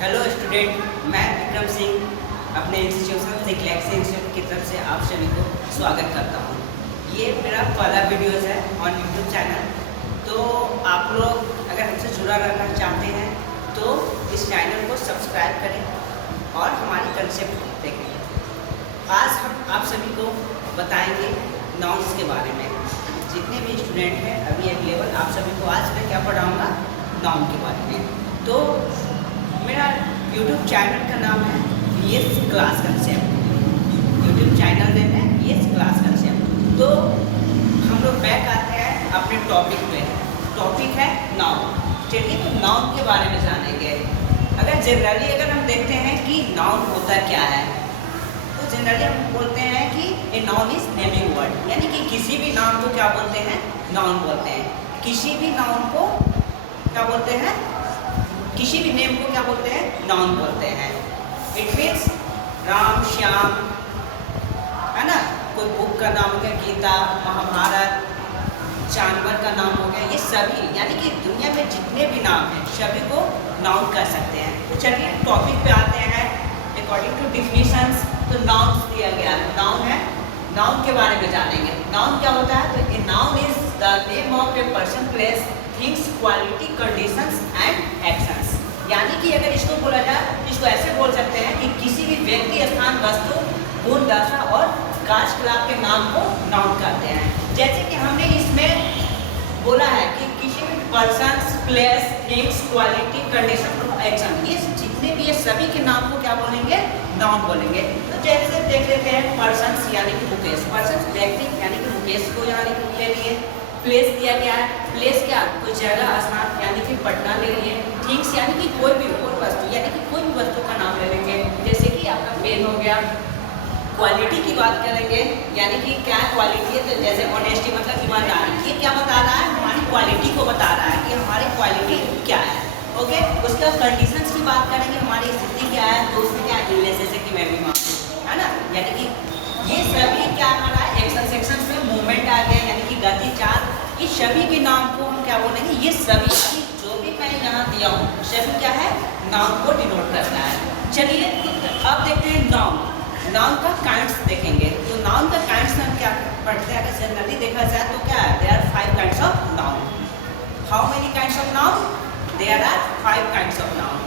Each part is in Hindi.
हेलो स्टूडेंट, मैं विक्रम सिंह अपने इंस्टीट्यूशन से गैलेक्सी इंस्टीट्यूट की तरफ से आप सभी को स्वागत करता हूँ। ये मेरा पहला वीडियोस है ऑन यूट्यूब चैनल। तो आप लोग अगर हमसे जुड़ा रहना चाहते हैं तो इस चैनल को सब्सक्राइब करें और हमारी कंसेप्ट देखें। आज हम आप सभी को बताएंगे नाउन्स के बारे में। जितने भी स्टूडेंट हैं अभी अवेलेबल, आप सभी को आज मैं क्या पढ़ाऊँगा, नाउन के बारे में। तो मेरा यूट्यूब चैनल का नाम है VS class concept. YouTube channel name है VS क्लास कंसेप्ट। तो हम लोग बैक आते हैं अपने टॉपिक पे। टॉपिक है नाउन। चलिए तो नाउन के बारे में जानेंगे। अगर जनरली हम देखते हैं कि नाउन होता क्या है, तो जनरली हम बोलते हैं कि a noun is naming word, यानी कि किसी भी नाम को क्या बोलते हैं, नाउन बोलते हैं। किसी भी नाउन को क्या बोलते हैं, किसी भी नेम को क्या बोलते हैं, नाउन बोलते हैं। इट मीन्स राम, श्याम, है ना, कोई बुक का नाम हो गया गीता, महाभारत, जानवर का नाम हो गया, ये सभी यानी कि दुनिया में जितने भी नाम हैं सभी को नाउन कर सकते हैं। तो चलिए टॉपिक पे आते हैं। अकॉर्डिंग टू डिफिनीशंस तो नाउन दिया गया है, नाउन है। नाउन के बारे में जानेंगे। नाउन क्या होता है, तो a noun is the name of a person, place, things, quality, conditions and actions. यानी कि अगर इसको बोला जाए, इसको ऐसे बोल सकते हैं कि किसी भी व्यक्ति, स्थान, वस्तु, गुण, दशा और कार्यकलाप के नाम को नाउन कहते हैं। जैसे कि हमने इसमें बोला है कि किसी भी person, place, things, quality, condition और एक्शन, ये जितने भी ये सभी के नाम को क्या बोलेंगे, नाउन बोलेंगे। तो जैसे देख लेते हैं पर्सन यानी कि मुकेश, पर्सन व्यक्ति यानी कि मुकेश को यहाँ ले लिए। प्लेस दिया गया है, प्लेस क्या, कोई जगह, स्थान यानी कि पटना ले लिए। थिंग्स यानी कि कोई भी वस्तु, यानी कि कोई भी वस्तु का नाम ले लेंगे, जैसे कि आपका पेन हो गया। क्वालिटी की बात करेंगे, यानी कि क्या क्वालिटी है, तो जैसे ऑनेस्टी मतलब ईमानदारी, ये क्या बता रहा है, हमारी क्वालिटी को बता रहा है कि हमारी क्वालिटी क्या है। ओके, उसके बाद कंडीशंस की बात करेंगे, हमारी स्थिति क्या है, तो उसमें क्या इलनेस, जैसे कि मैं बीमार हूँ, है ना, यानी कि ये सभी क्या हमारा एक्शन सेक्शन में मूवमेंट आ गया, यानी कि गति, चाल, ये सभी के नाम को हम क्या बोलेंगे, ये सभी जो भी मैं यहाँ दिया हूँ सभी क्या है, नाउन को डिनोट करता है। चलिए अब देखते हैं नाउन। नाउन का काइंड्स देखेंगे। तो नाउन का काइंड्स हम क्या पढ़ते हैं, अगर जनरली देखा जाए तो क्या है, there are 5 kinds of noun. How many kinds of noun, there are 5 kinds of noun,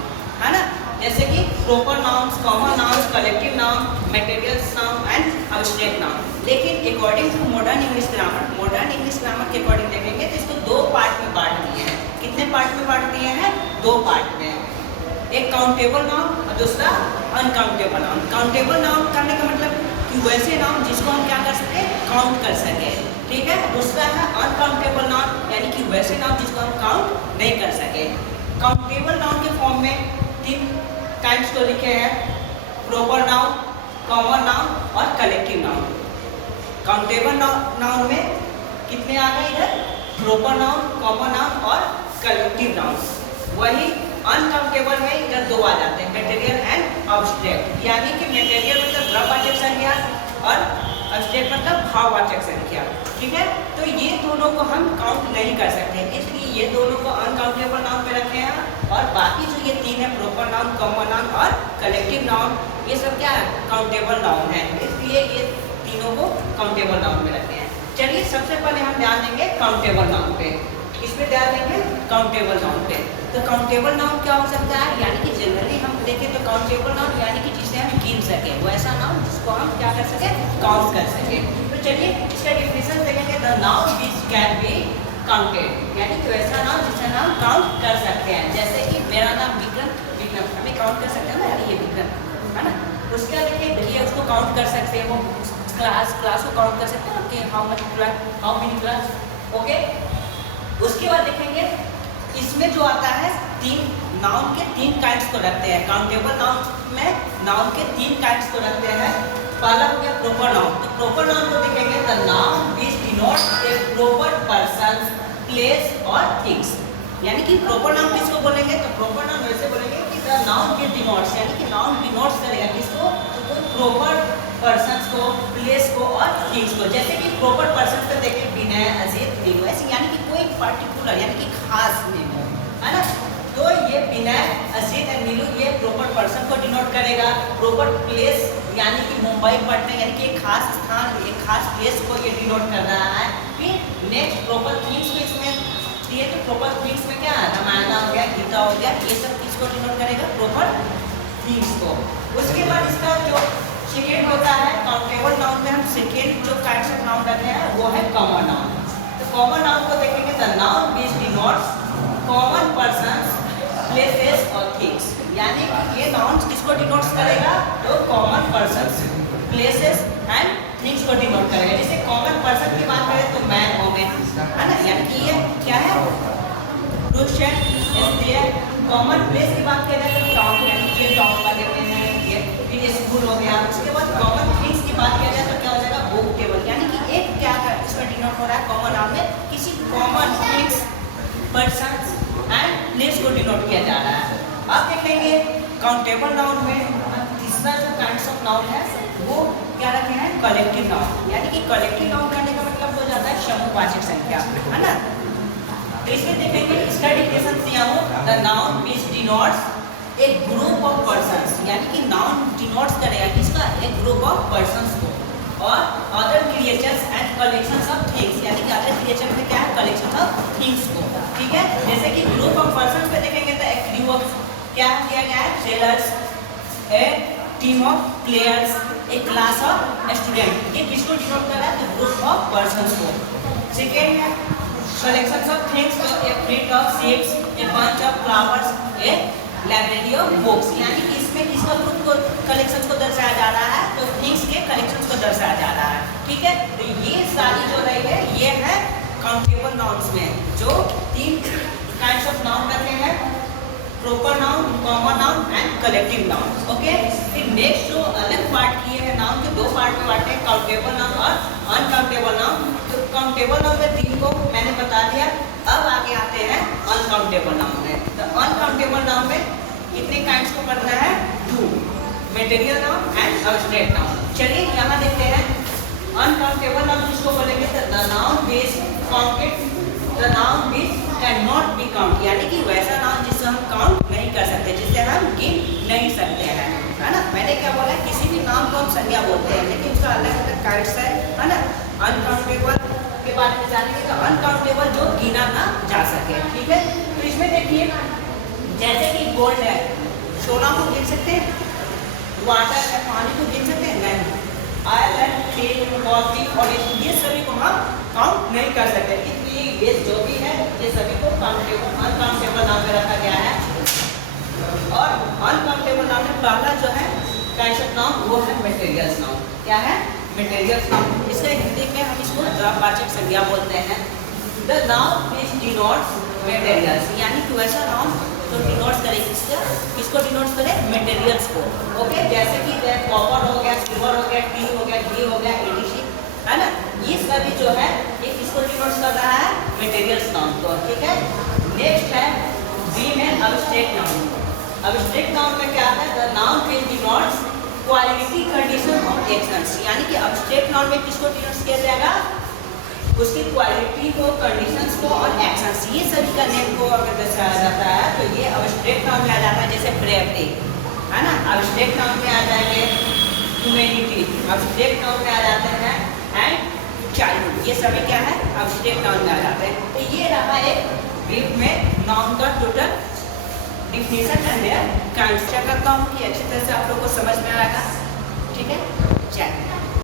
है ना। जैसे कि proper nouns, common nouns, collective noun, materials noun and abstract noun. लेकिन according to modern English grammar के अकॉर्डिंग देखेंगे तो इसको 2 पार्ट में बांट दिए हैं। कितने पार्ट में बांट दिए हैं, 2 पार्ट में। एक काउंटेबल नाउन और दूसरा अनकाउंटेबल नाउन। काउंटेबल नाउन करने का मतलब कि वैसे नाउन जिसको हम क्या कर सके, काउंट कर सके, ठीक है। दूसरा है अनकाउंटेबल नाउन, यानी कि वैसे नाउन जिसको हम काउंट नहीं कर सके। काउंटेबल नाउन के फॉर्म में 3 काइंड्स को लिखे हैं, प्रॉपर नाउन, कॉमन नाउन और कलेक्टिव नाउन। काउंटेबल नाउन में कितने आ गए इधर, प्रॉपर नाउन, कॉमन नाउन और कलेक्टिव नाउन। वही अनकाउंटेबल में इधर 2 आ जाते हैं, मटेरियल एंड एब्स्ट्रैक्ट। यानी कि मटेरियल मतलब द्रव्यवाचक संज्ञा और एब्स्ट्रैक्ट मतलब भाववाचक संज्ञा, ठीक है। तो ये दोनों को हम काउंट नहीं कर सकते, इसलिए ये दोनों को अनकाउंटेबल नाउन पे रखे हैं। और बाकी जो ये 3 है, प्रॉपर नाउन, कॉमन नाउन और कलेक्टिव नाउन, ये सब क्या है, काउंटेबल नाउन है, इसलिए ये तीनों को काउंटेबल नाउन में रखे हैं। चलिए सबसे पहले हम ध्यान देंगे काउंटेबल नाउन पे। किस पे ध्यान देंगे, काउंटेबल नाउन पे। तो काउंटेबल नाउन क्या हो सकता है, यानी कि जनरली हम देखें तो काउंटेबल नाउन यानी कि जिसे हम गिन सके, वैसा नाउन जिसको हम क्या कर सके, काउंट कर सके। तो चलिए इसका डिफिनेशन देखेंगे, the noun which can be counted, यानी कि वैसा नाउन जिसे हम काउंट कर सकते हैं। जैसे कि मेरा नाम विक्रम, हमें काउंट कर सकते हैं ना, यानी ये विक्रम है ना। उसके बाद देखिए भैया उसको काउंट कर सकते हैं, वो क्लास को काउंट कर सकते हैं कि how much class, how many class, okay. उसके बाद देखेंगे इसमें जो आता है 3 नाउन के 3 काइंड्स को रखते हैं। काउंटेबल नाउन में नाउन के 3 काइंड्स को रखते हैं। पहला हो गया प्रॉपर नाउन। तो प्रॉपर नाउन को देखेंगे, the noun which denote A proper person, place और थिंग्स। यानी कि प्रॉपर नाउन किसको बोलेंगे, तो प्रॉपर नाउन वैसे बोलेंगे कि द नाउन व्हिच डिनोट्स, यानी कि नाउन डिनोट्स करेगा किसको, तो कोई प्रॉपर पर्सन्स को, प्लेस को और थिंग्स को। जैसे कि प्रॉपर पर्सन को देखें, विनय, अजीत, नीलू, ऐसे यानी कि कोई पर्टिकुलर यानी कि खास नेम हो, है ना। तो ये विनय, असित एंड नीलू ये प्रॉपर पर्सन को डिनोट करेगा। प्रॉपर प्लेस यानी कि मुंबई, पटना यानी कि एक खास स्थान, एक खास प्लेस को ये डिनोट कर रहा है। फिर नेक्स्ट प्रॉपर थिंग्स को इसमें दिए, तो प्रॉपर थिंग्स में क्या रामायण हो गया, गीता हो गया, ये सब किसको डिनोट करेगा, प्रॉपर थिंग्स को। उसके बाद इसका जो सेकेंड होता है काउंटेबल नाउन में हम सेकेंड जो काइंड्स ऑफ नाउन करते हैं वो है कॉमन नाउन। तो कॉमन नाउन को देखेंगे the noun which denotes common persons, places और थिंग्स, यानी कि ये नाउन किसको डिनोट्स करेगा, तो common persons, places and things को डिनोट करेगा। जैसे कॉमन पर्सन की बात करें तो मैन, वुमेन, है ना, यानी कि ये क्या है, पुरुष है, स्त्री है। कॉमन प्लेस की बात करें तो टाउन, यानी कि ये टाउन वगैरह में है, ये फिर ये स्कूल हो गया। उसके बाद कॉमन थिंग्स की बात किया जाए तो क्या हो जाएगा, बुक, टेबल, यानी कि एक क्या इसमें डिनोट हो रहा है कॉमन नाउन में, किसी common things, persons and place को डिनोट किया जा रहा है। अब देखेंगे काउंटेबल नाउन में तीसरा जो काइंड्स ऑफ नाउन है वो क्या रखे हैं, कलेक्टिव नाउन, यानी कि कलेक्टिव नाउन करने का मतलब हो जाता है समूहवाचक संख्या, है ना। तो इसमें देखेंगे इसका डिफिनेशन दिया हूँ, the noun which denotes A group of persons, यानी कि नाउन डिनोट्स करेगा किसका, एक ग्रुप ऑफ पर्सन्स को, और other creatures and collections of things, यानी कि अदर क्रिएचर में क्या है, कलेक्शन ऑफ थिंग्स को, ठीक है। जैसे कि ग्रुप ऑफ पर्सन्स में देखेंगे तो एक क्रू ऑफ क्या किया गया है, sellers, A team of players, A class of student, ये किसको डिनोट कर रहा है, तो ग्रुप ऑफ पर्सन्स को। सेकेंड है collections of things, A fleet of ships, a bunch of flowers, A library of books, यानी कि इसमें किसका ग्रुप को कलेक्शंस को दर्शाया जा रहा है, तो थिंग्स के कलेक्शंस को दर्शाया जा रहा है, ठीक है। तो ये सारी जो रही है ये है काउंटेबल नाउन्स में जो तीन काइंड्स ऑफ नाउन करते हैं, proper noun, common noun and collective noun, okay. फिर नेक्स्ट जो अलग पार्ट किए हैं नाउन के, दो पार्ट में बांटे हैं, काउंटेबल नाउन और अनकाउंटेबल नाउन। तो काउंटेबल नाउन में तीन को मैंने बता दिया, अब आगे आते हैं अनकाउंटेबल नाउन में। तो अनकाउंटेबल नाउन में कितने काइंड्स को करना है, 2, material noun and abstract noun. चलिए यहाँ देखते हैं अनकाउंटेबल नाउन किसको बोलेंगे, the noun which counted, the noun which can not be count, यानी कि वैसा नाउन जिसे हम काउंट नहीं कर सकते, जिसे हम गिन नहीं सकते हैं, है ना। मैंने क्या बोला, किसी भी नाम को हम संज्ञा बोलते हैं, लेकिन उसका अलग अलग काइंड्स है ना। अनकाउंटेबल के बारे में जानेंगे तो अनकाउंटेबल जो गिना ना जा सके, ठीक है। तो इसमें देखिए जैसे कि गोल्ड है, सोना को गिन सकते हैं, वाटर है, पानी को गिन सकते हैं, नहीं। ऑयल है, तेल, कॉफी और ये सभी को हम काउंट नहीं कर सकते, इसलिए ये जो भी है ये सभी को काउंटेबल, अनकाउंटेबल नाम में रखा गया है। और अनकाउंटेबल नाम में पहला जो है काइंड्स ऑफ नाउन वो है मटेरियल्स नाउन। क्या है, मटेरियल्स नाउन। इसके हिंदी में हम इसको द्रव्यवाचक संज्ञा बोलते हैं। The noun which denotes materials, यानी कि वैसा नाउन तो डिनोट्स करे किसको डिनोट्स करे, मटेरियल्स को, ओके। जैसे कि कॉपर हो गया, सिल्वर हो गया, टी हो गया, घी हो गया, एडीसी, है ना। ये सभी जो है ये किसको डिनोट्स कर रहा है, मटेरियल्स नाउन को, ठीक है। नेक्स्ट है बी में एब्स्ट्रैक्ट नाउन। एब्स्ट्रैक्ट नाउन में क्या है, the noun which denotes quality, condition और एक्शंस, यानी कि एब्स्ट्रैक्ट नाउन में किसको डिनोट्स किया जाएगा, उसकी क्वालिटी को, कंडीशंस को और एक्शंस, ये सभी का नेम को अगर दर्शाया जाता है तो ये एब्स्ट्रैक्ट नाउन में आ जाता है। जैसे ब्रेवरी, है ना, एब्स्ट्रैक्ट नाउन में आ जाएंगे। ह्यूमैनिटी एब्स्ट्रैक्ट नाउन में आ जाते हैं, एंड चाइल्डहुड, ये सभी क्या है, एब्स्ट्रैक्ट नाउन में आ जाते हैं। तो ये रहा एक ब्रीफ में नाउन का total definition and their kinds. क्या करता हूँ कि अच्छी तरह से आप लोगों को समझ में आएगा।